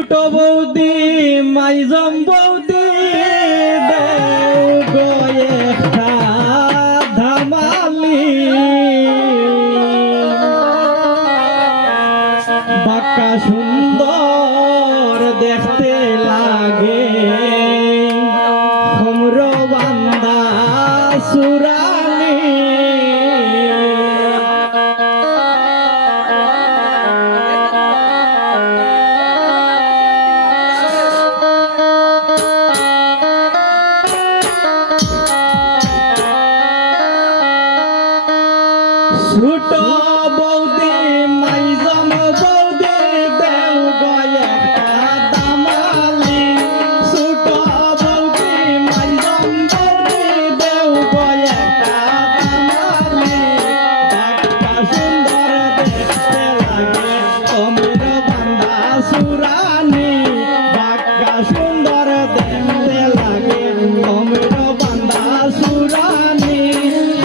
ছোট বৌদি মাইজম বৌদি একটা ধামালি বাঁকা সুন্দর দেখতে লাগে খমর বান্দা সুরানি ছোট বৌদি মাইজম বৌদি দেও একটা দামালি ছোট বৌদি মাইজম বৌদি দেও একটা দামালি একটা সুন্দর দেখতে লাগে অমির বান্দা সুরানি বাক্কা সুন্দর দেখতে লাগে অমির বান্দা সুরানি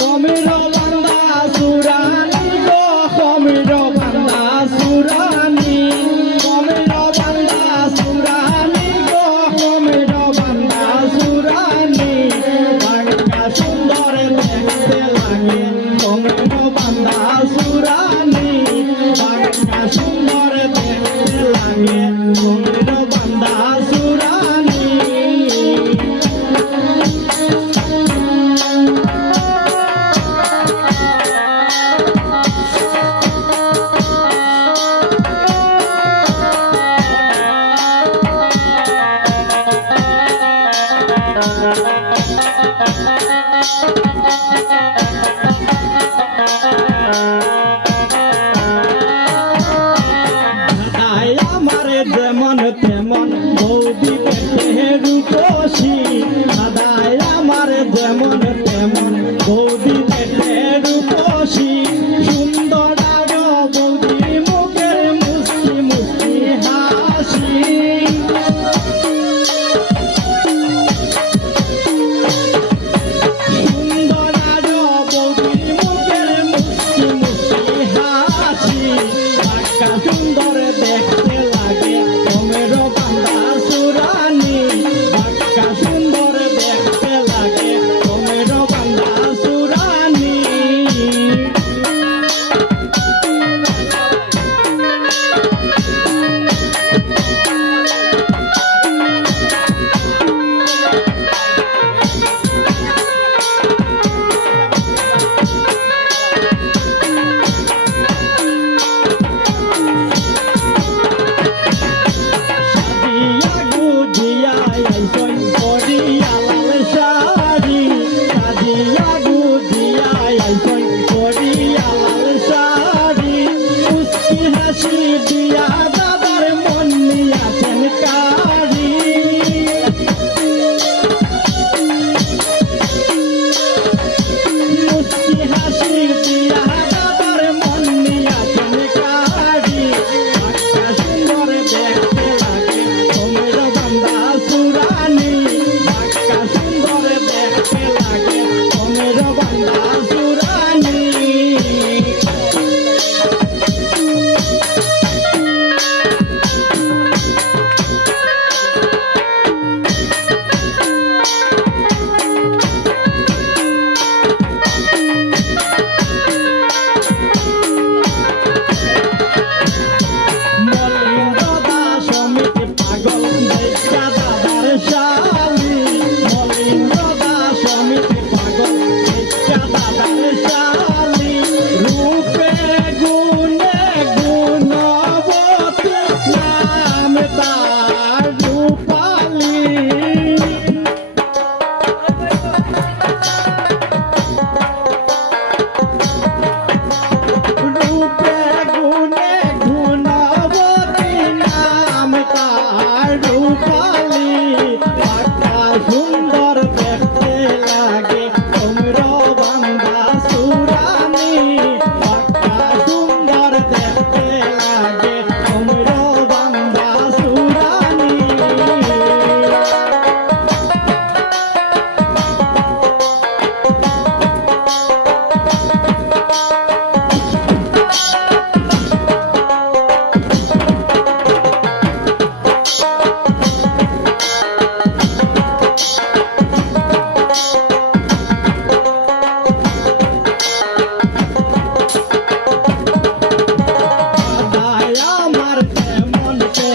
অমির বান্দা সুরানি গো অমির বান্দা সুরানি অমির বান্দা সুরানি গো অমির বান্দা সুরানি বাক্কা সুন্দর দেখতে লাগে অমির বান্দা সুরানি বাক্কা সুন্দর দেখতে লাগে অমির বান্দা সুরানি আমারে যেমন তেমন বৌদি পেটে রূপসী দাদাই আমারে যেমন তেমন বৌদি পেটে রূপসী সুন্দর আরো বৌদি মুখের মুস্তি মুস্তি হাসি সুন্দর আরো বৌদি মুখের মুস্তি মুস্তি হাসি বাক্কা সুন্দর দেখতে লাগে অমের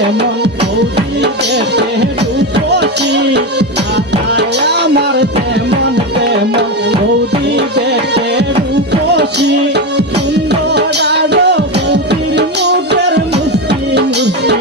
তেমন বৌদি বেটে রূপসী দাদাই আমার তেমন তেমন বৌদি বেটে রূপসী সুন্দর আরো বৌদির মুখের মুস্তি মুস্তি